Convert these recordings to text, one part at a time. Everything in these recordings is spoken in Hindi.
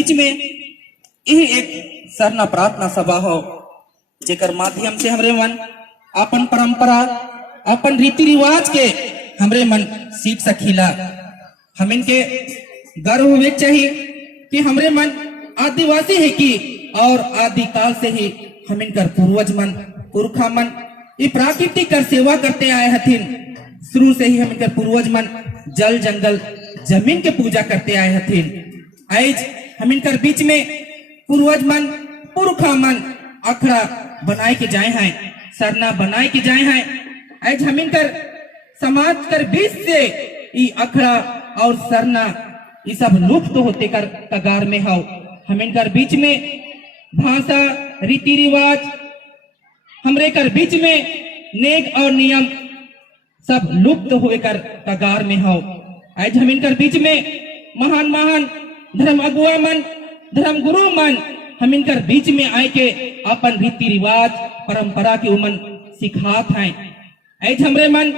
बीच में यही एक सरना प्रार्थना सभा हो जेकर माध्यम से हमरे मन अपन परंपरा अपन रीति रिवाज के हमरे मन सीख सकीला। हम इनके गर्व होवे चाहिए कि हमरे मन आदिवासी है कि और आदिकाल से ही हम इनकर पूर्वज मन पुरखा मन ये प्राकृतिक कर सेवा करते आए हथिन। शुरू से ही हम इनकर पूर्वज मन जल जंगल जमीन के पूजा करते आए हथिन। आज हम इनकर बीच में पूर्वज मन पुरखा मन अखड़ा बनाए के जाए हैं, सरना बनाए के जाए हैं। आज हम इनकर समाज कर बीच से ये अखड़ा और सरना ये सब लुप्त होते कर कगार में हो। हम इनकर बीच में भाषा रीति रिवाज हमरे कर बीच में नेक और नियम सब लुप्त हुए कर कगार में हो। आज हम इनकर बीच में महान महान धर्म अगुआ मन धर्म गुरु मन हम इनकर बीच में आए के अपन रीति रिवाज परंपरा के उमन सिखात हैं। आज हमरे मन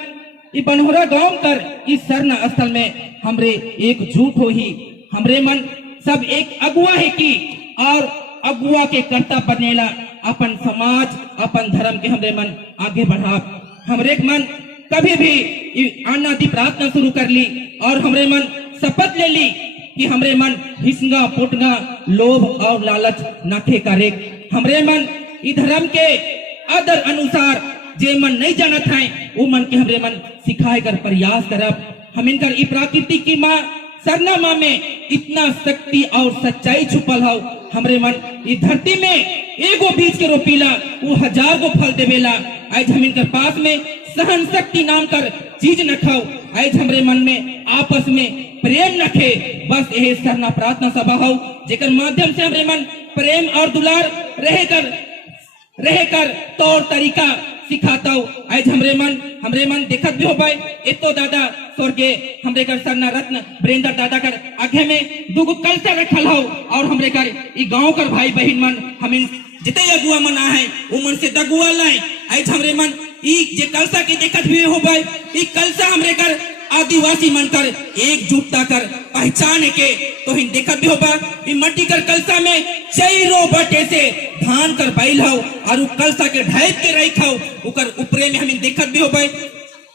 ये बनहोरा गांव कर इस सरना स्थल में हमरे एकजुट हो ही हमरे मन सब एक अगुआ है की और अगुआ के कर्ता बनेला अपन समाज अपन धर्म के हमरे मन आगे बढ़ा। हमरे मन कभी भी आनादी प्रार्थना शुरू कर ली और हमरे मन शपथ ले ली कि हमरे मन हिस्सा पुटगा लोभ और लालच नाखे करे। हमरे मन इस धर्म के आदर अनुसार जे मन नहीं जानत है वो मन के हमरे मन सिखाए कर प्रयास करब। हम इनकर ई प्राकृतिक की माँ सरना माँ में इतना शक्ति और सच्चाई छुपल हो। हमरे मन इस धरती में एगो बीज के रोपीला वो 1000 गो फल देवेला। आज हम इनकर पास में सहन शक्ति नाम कर चीज न खाओ। आज हमरे मन में आपस में प्रेम रखे। बस यही सरना प्रार्थना सभा हो जेकर माध्यम से हमरे मन प्रेम और दुलार रहकर तौर तरीका सिखाता हो। आज हमरे मन देखत भी हो पाए इतो दादा स्वर्गीय हमरे कर सरना रत्न वीरेंद्र दादा कर आगे में दुगो कलसा रखल हो और हमरे कर ई गांव कर भाई बहन मन हम जिते अगुआ मन आ है वो मन से दगुआ लाए। आज हमरे मन ई जे कलसा के देखत हुए हो भाई ई कलसा हमरे कर आदिवासी मन कर एकजुटता कर पहचान के तो हिन देखत भी होगा ई मट्टी कर कलसा में चैरो बटे से धान कर बैल हो और कलसा के ढाइप के रख हो उकर ऊपरे में हम देखत भी होगा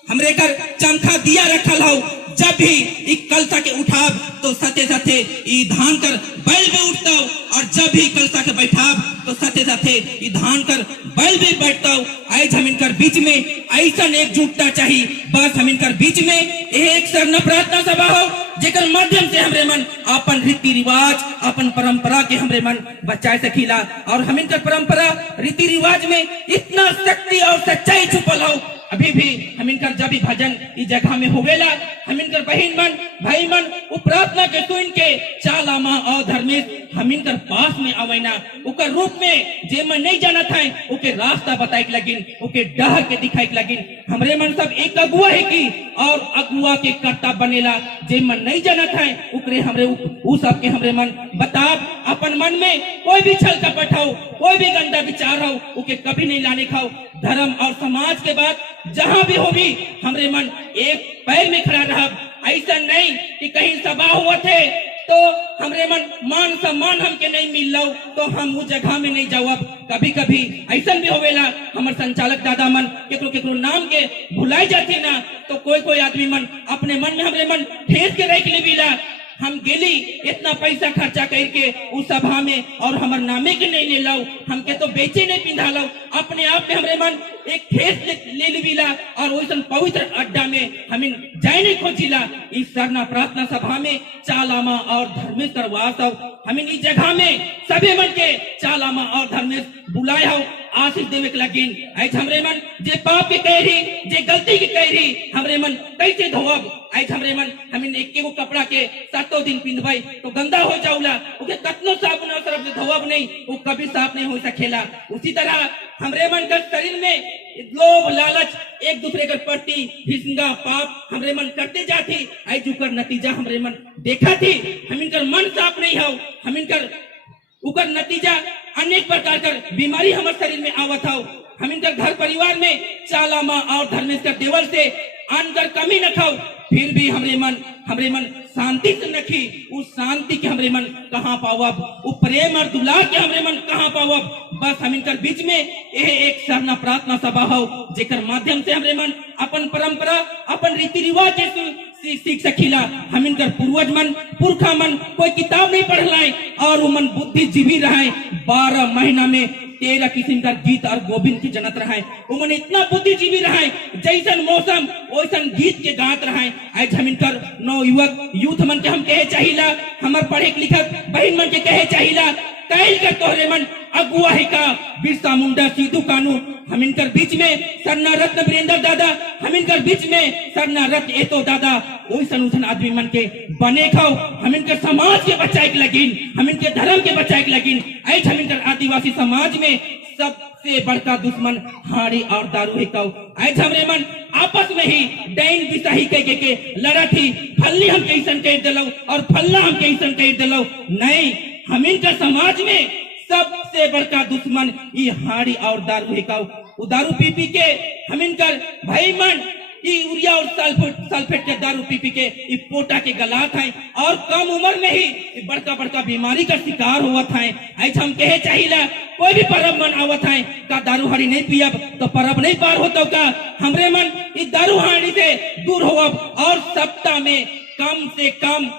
हमरे कर चमखा दिया रखल हो। जब भी ई कलसा के उठाब तो साथे साथे ई धान कर बैल भी उठता और जब भी कलसा के बैठाब तो साथे साथे ई धान कर बैल भी बैठता। आज हम इनकर बीच में ऐसा एकजुटता चाहिए। बस हम इनकर बीच में एक सरना प्रार्थना सभा हो जेकर माध्यम से हमरे मन अपन रीति रिवाज अपन परंपरा के हमरे मन बचाए सकीला। और हम इनकर परंपरा रीति रिवाज में इतना शक्ति और सच्चाई छुपल हो। अभी भी हम इनकर जब भी भजन इस जगह में होवेला हम इनकर बहन मन भाई मन वो प्रार्थना के सुन के चाला माँ और धर्मेश हम इनकर पास में आवेना उकर रूप में जे मन नहीं जाना था उके रास्ता बताए लगिन उके डहर के दिखाए लगिन। हमरे मन सब एक अगुआ है की और अगुआ के कर्ता बनेला जे मन नहीं जाना था उकरे हमरे उ सब के हमरे मन बताब अपन मन में कोई भी छल कपट हो कोई भी गंदा विचार हो उके कभी नहीं लाने खाओ। धर्म और समाज के बात जहाँ भी होगी हमरे मन एक पैर में खड़ा रहा। ऐसा नहीं कि कहीं सभा हुआ थे तो हमरे मन मान सम्मान हमके नहीं मिल लो तो हम उस जगह में नहीं जाओ। कभी कभी ऐसा भी होवेला हमारे संचालक दादा मन केकरो केकरो नाम के भुलाई जाते ना तो कोई आदमी मन अपने मन में हमरे मन ठेस के रख ले बिला हम गेली इतना पैसा खर्चा करके उस सभा में और हमार नामे के नहीं ले लाओ हमके तो बेचे नहीं पिंधा लो अपने आप में हमरे मन एक ठेस ले लीला और वैसा पवित्र अड्डा में हमें जाए नहीं खोजिला। इस सरना प्रार्थना सभा में चालामा और धर्मेश करवास हो हमें इस जगह में सभी मन के चालामा और धर्मेश बुलाए हो आशीष देवे के लगिन। आज हमरे मन जे पाप के कह रही जे गलती के कह रही हमरे मन कैसे धोब। आज हमरे मन हमें एक को कपड़ा के 7 दिन पिंधवाई तो गंदा हो जाऊला उके कतनो साबुन और सरफ से धोब नहीं वो कभी साफ नहीं हो सकेला। उसी तरह हमरे मन का शरीर में लोभ लालच एक दूसरे के प्रति हिंसा पाप हमरे मन करते जाती। आई जुकर नतीजा हमरे मन देखा थी हम इनकर मन साफ नहीं हो हम इनकर उकर नतीजा अनेक प्रकार कर बीमारी हमारे शरीर में आवत हो। हम इनकर घर परिवार में चालामा और धर्मेश का देवर से अन्न कर कमी न खाओ फिर भी हमरे मन शांति से नखी, उस शांति के हमरे मन कहाँ पावब, वो प्रेम और दुलार के हमरे मन कहाँ पावब। बस हम इनकर बीच में यह एक सरना प्रार्थना सभा हो, जेकर माध्यम से हमरे मन अपन परंपरा, अपन रीति रिवाज के सीख सकीला। हम इनकर पूर्वज मन, पुरखा मन कोई किताब नहीं पढ़लाए और वो मन बुद्धिजीवी रहे। 12 महीना में 13 किस्म का गीत और गोविंद की जनत रहे। वो मन इतना बुद्धिजीवी रहे, जैसन मौसम वैसन गीत के गात रहे। आज हम इनकर नौ युवक यूथ मन के हम कहे चाहिला, हमार पढ़े लिखक बहन मन के कहे चाहिला, कैल कर तोहरे मन अगुआ है का बिरसा मुंडा सिद्धू कानू। हम इनकर बीच में सरना रत्न वीरेंद्र दादा, हम इनकर बीच में सरना रत्न एतो दादा, ओइसन उसन आदमी मन के बने खाओ। हम इनकर समाज के बचाए के लगिन, हम इनके धर्म के बचाए के लगिन। आज हम इनकर आदिवासी समाज में सबसे बड़का दुश्मन हाड़ी और दारू है काओ। आज हमरे मन आपस में ही डैन बिसाही के लड़ा थी, फल्ली हम कैसन कह दिलो और फल्ला हम कैसन कह दिलो। नहीं, हम इनका समाज में सबसे बड़का दुश्मन ये हाड़ी और दारू है काओ। वो दारू पी पी के हम इनकर भाई मन ये यूरिया और सल्फेट के दारू पी पी के ये पोटा के गलात हैं और कम उम्र में ही बड़का बड़का बीमारी का शिकार हुआ था। आज हम कहे चाहिए कोई भी पर्व मन आवत है का दारू हाड़ी नहीं पियब तो पर्व नहीं पार होता का। हमरे मन इस दारू हाड़ी से दूर होब और सप्ताह में कम से कम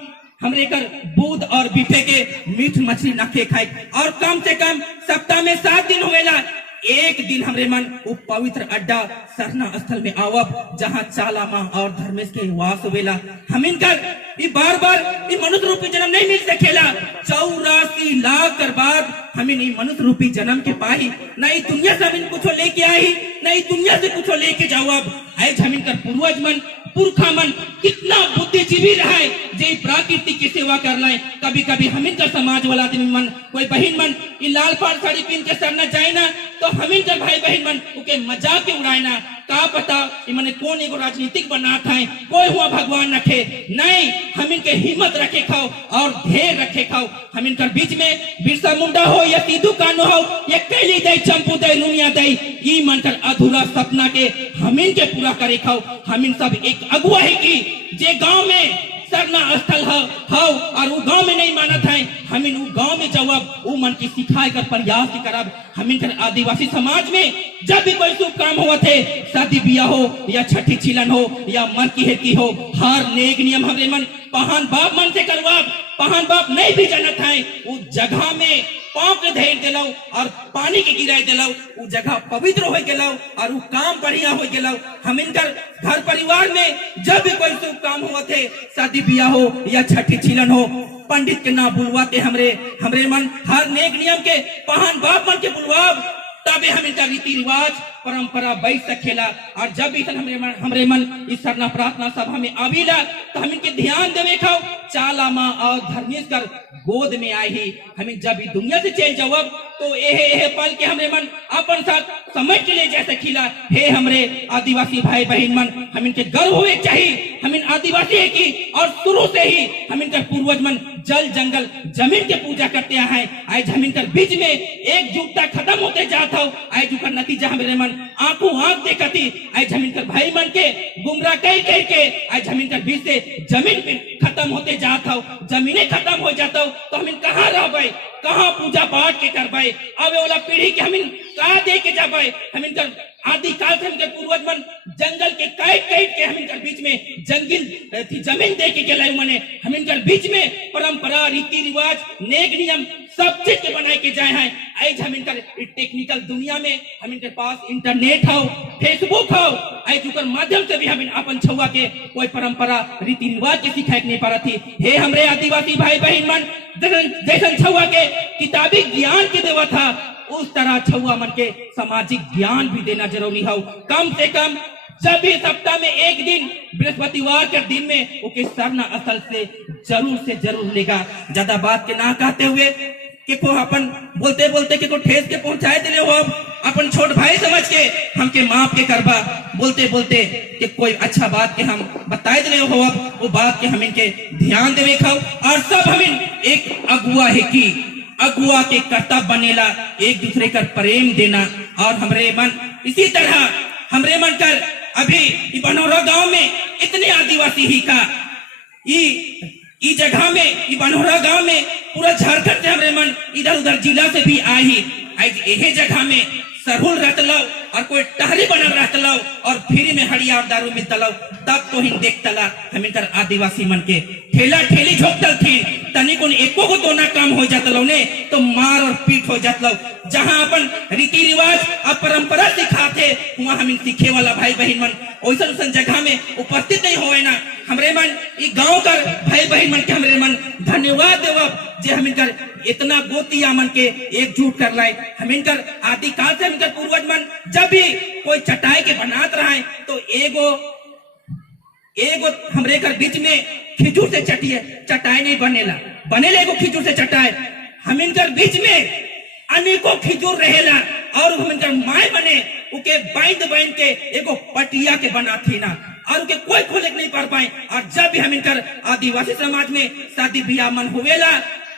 हमरे कर दूध और बीफे के मीठ मछली ना खाए और कम से कम सप्ताह में 7 दिन होवेला। एक दिन हमरे मन वो पवित्र अड्डा सरना स्थल में आवब जहाँ चाला माँ और धर्मेश के वास होवेला। हम इनकर ये बार बार ये मनुष्य रूपी जन्म नहीं मिल सकेला। 84 लाख कर बाद हमें नहीं मनुष्य रूपी जन्म के पाई, नहीं दुनिया से हम कुछ लेके आई, नहीं दुनिया से कुछ लेके जाओ। अब आज हम इनकर पूर्वज मन, पुरखा मन कितना बुद्धिजीवी रहे जे प्राकृतिक की सेवा कर लाए। कभी कभी हम इनका समाज वाला आदमी मन, कोई बहन मन ये लाल पाड़ साड़ी पहन के सरना जाए ना तो हम इनका भाई बहन मन उके मजाक के उड़ाए ना। का पता इमने कौन एगो राजनीतिक बनात है, कोई हुआ भगवान रखे। नहीं, हम इनके हिम्मत रखे खाओ और ढेर रखे खाओ। हम इनकर बीच में बिरसा मुंडा हो या सिद्धू कानू हो या कैली दई चंपू दई रुनिया दई, ई मनकर अधूरा सपना के हम इनके पूरा करे खाओ। हम इन सब एक अगुआ है कि जे गांव में सरना स्थल हो और वो गांव में नहीं मानत है, हम इन गांव में जवाब वो मन की सिखाए कर प्रयास करब। हम इन आदिवासी समाज में जब भी कोई शुभ काम हुआ थे, शादी ब्याह हो या छठी छिलन हो या मर की हेती हो, हर नेक नियम हमरे मन पहान बाप मन से करवा। पहान बाप नहीं भी जानत है, उस जगह में पाँव के धैर दिलाओ और पानी के गिराए दिलाओ, वो जगह पवित्र हो गया और वो काम बढ़िया हो गया। हम इनकर घर परिवार में जब भी कोई शुभ काम हुआ थे, शादी ब्याह हो या छठी छिलन हो, पंडित के ना बुलवाते हमरे मन हर नेक नियम के पहान बाप मन के बुलवाब, तबे हम इनका रीति रिवाज परंपरा बैठ सकेला। और जब भी हमरे मन इस सरना प्रार्थना सभा में आवीला तो हम इनके ध्यान देवे खाओ। चाला माँ और धर्मेश कर गोद में आई ही हमें जब दुनिया से चल जाओ तो एहे पल के हमरे मन अपन साथ समझ के ले जा सकीला। हे हमरे आदिवासी भाई बहन मन, हम इनके गर्व हुए चाहिए, हम इन आदिवासी है की और शुरू से ही हम इनका पूर्वज मन जल जंगल जमीन के पूजा करते हैं। आज हम इनकर बीच में एकजुटता खत्म होते जाता हो। आज उसका नतीजा हमारे मन आंखों आंख देखती। आज हम इनकर भाई मन के गुमराह कह के आज हम इनकर बीच से जमीन पे खत्म होते जाता हो, जमीने खत्म हो जाता हो तो हम इन कहाँ रह भाई, कहाँ पूजा पाठ के कर भाई, अब वाला पीढ़ी के हम इन कहा दे के जा भाई। हम इनकर आदि काल से इनके पूर्वज मन जंगल के काट के हम इनकर बीच में जंगल थी जमीन दे के गए मने। हम इनकर बीच में परंपरा रीति रिवाज नेक नियम सब चीज के बनाए के जाए हैं। आज हम इनकर टेक्निकल दुनिया में हम इनके पास इंटरनेट हो, फेसबुक हो, आज उनकर माध्यम से भी हम अपन छुआ के कोई परंपरा रीति रिवाज के सिखाए नहीं पा रही थी। हे हमरे आदिवासी भाई बहन मन, जैसन छुआ के किताबी ज्ञान के देवा था उस तरह छुआ मन के सामाजिक ज्ञान भी देना जरूरी हो। कम से कम जब भी सप्ताह में एक दिन बृहस्पतिवार के दिन में ओके सरना असल से जरूर लेगा। ज्यादा बात के ना कहते हुए कि को अपन बोलते बोलते कि को ठेस के पहुंचाए दिले हो, अपन छोट भाई समझ के हमके माफ के करबा, बोलते बोलते कि कोई अच्छा बात के हम बताए दिले हो, अब वो बात के हम इनके ध्यान देवे खाओ। और सब हम एक अगुआ है कि अगुआ के कर्तव्य बनेला एक दूसरे का प्रेम देना। और हमरे मन इसी तरह हमरे मन कर अभी बनौरा गांव में इतने आदिवासी ही का ई जगह में ई बनोरा गांव में पूरा झारखंड से हमरे मन इधर उधर जिला से भी आए ही आज यही जगह में सरहुल रहतलो और कोई टहरी बनल रहतलो और फ्री में हड़िया दारू मिलतलो तब तो हिन देखतला हमिनकर आदिवासी मन के ठेला ठेली झोंकतल थी तनी कोन एको को दोना काम हो जातलो ने तो मार और पीट हो जातलो जहां अपन रीति रिवाज और परंपरा सिखाते वहां हमिन सीखे वाला भाई बहन मन ओइसन ओइसन जगह में उपस्थित नहीं होए ना हमरे मन ई गांव कर भाई बहन मन के हमरे मन धन्यवाद देवब जे हमिनकर इतना गोतिया मन के एकजुट कर लाए हमिनकर आदि काल से हमिनकर पूर्वज मन जब भी कोई चटाई के बनात रहे तो एगो हमरे कर बीच में खिजूर से चटिए चटाई नहीं बनेला एगो खिजूर से चटाई हमिनकर बीच में अनेकों खिजूर रहेला और हमिनकर माय बने उके बांध के एगो पटिया के बनाती ना और उनके कोई खोले नहीं पा पाए और जब भी हमिनकर आदिवासी समाज में शादी ब्याह मन हुएला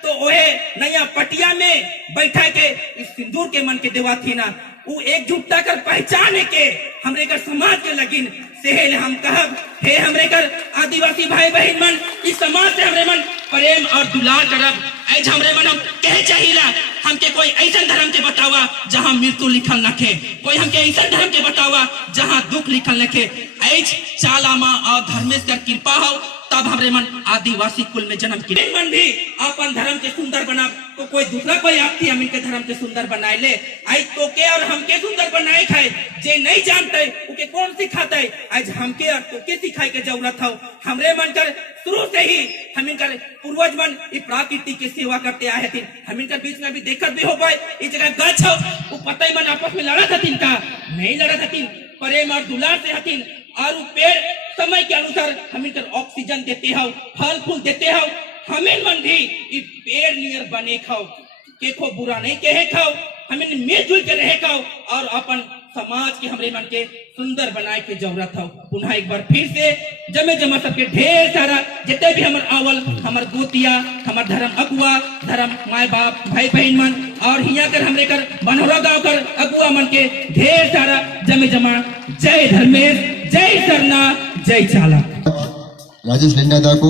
तो ओहे नया पटिया में बैठा के इस सिंदूर के मन के देवा थी ना वो एकजुटता कर पहचाने के हमरे कर समाज के लगिन सेहेल हम कहब हे हमरे कर आदिवासी भाई बहन मन इस समाज से हमरे मन प्रेम और दुलार करब ऐज हमरे मन हम कहे चाहिला हमके कोई ऐसा धर्म के बतावा जहां मृत्यु लिखल नखे कोई हमके ऐसा धर्म के बतावा जहां दुख लिखल नखे ऐज चालामा और धर्मेश का कृपा हो तब हमरे मन आदिवासी कुल में जन्म की मन भी अपन धर्म के सुंदर बना तो कोई दूसरा कोई आपकी हम इनके धर्म के सुंदर बनाए ले आई तो के और हमके सुंदर बनाए खाए जे नहीं जानते उके कौन सिखाता है आज हमके और तो के सिखाए के जरूरत हो हमरे मन कर शुरू से ही हम इनकर पूर्वज मन ई प्रकृति के सेवा करते आए थे हम इनकर बीच में भी देखत भी हो पाए इस जगह गछ हो वो पता ही मन आपस में लड़त हथिन का नहीं लड़त हथिन प्रेम और दुलार से हथिन और पेड़ समय के अनुसार हम इनकर ऑक्सीजन देते हो फल फूल देते हो हमें मन भी इस पेड़ नियर बने खाओ के को बुरा नहीं कहे खाओ हमें मिलजुल के रहे खाओ और अपन समाज के हमरे मन के सुंदर बनाए के जरूरत हो पुनः एक बार फिर से जमे जमा सबके ढेर सारा जितने भी हमर आवल हमर गोतिया हमर धर्म अगुआ धर्म माय बाप भाई बहन मन और हिया कर हमरे कर बनोरा गांव कर अगुआ मन के ढेर सारा जमे जमा जय धर्मेश जय सरना जय चाला राजेश लिंगादा को